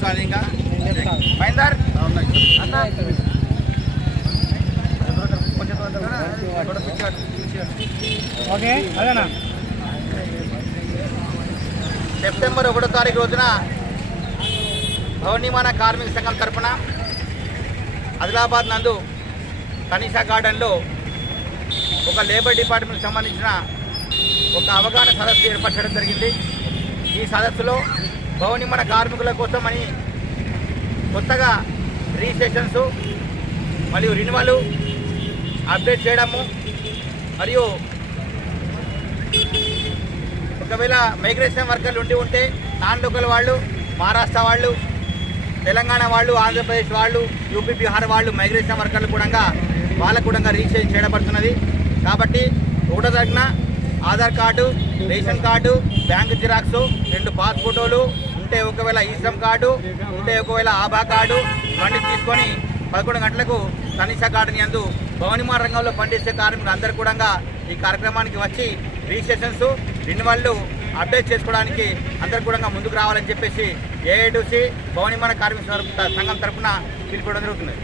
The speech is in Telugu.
కూర్చోాలి ఇంకా మైందర్ ఓకే అదేనా సెప్టెంబర్ 1వ తారీఖు రోజున భవన నిర్మాణ కార్మిక సంఘం తరఫున ఆదిలాబాద్ నందు కనీసా గార్డెన్లో ఒక లేబర్ డిపార్ట్మెంట్కి సంబంధించిన ఒక అవగాహన సదస్సు ఏర్పరచడం జరిగింది. ఈ సదస్సులో భవన నిర్మాణ కార్మికుల కోసమని కొత్తగా రిజిస్ట్రేషన్స్ మరియు రిన్యువల్ అప్డేట్ చేయడము మరియు ఒకవేళ మైగ్రేషన్ వర్కర్లు ఉంటే నాన్ లోకల్ వాళ్ళు, మహారాష్ట్ర వాళ్ళు, తెలంగాణ వాళ్ళు, ఆంధ్రప్రదేశ్ వాళ్ళు, యూపీ బీహార్ వాళ్ళు మైగ్రేషన్ వర్కర్లు కూడా వాళ్ళకు కూడా రిజిస్ట్రేషన్ చేయబడుతున్నది. కాబట్టి ఒకటో తరగన Aadhaar card, ration card, bank xerox, 2 పాస్పోర్టులు ఉంటే ఒకవేళ ఈశ్రమ్ కార్డు ఉంటే ఒకవేళ ఆభా కార్డు ఇవన్నీ తీసుకొని 11 గంటలకు కనీసా గార్డెన్ యందు భవన నిర్మాణ రంగంలో పనిచేసే కార్మికులు అందరూ కూడా ఈ కార్యక్రమానికి వచ్చి రిజిస్ట్రేషన్స్, రిన్యువల్లు అప్డేట్ చేసుకోవడానికి అందరూ కూడా ముందుకు రావాలని చెప్పేసి ఏఐటీసీ భవన నిర్మాణ కార్మిక సంఘం తరఫున పిలుపుకోవడం జరుగుతున్నది.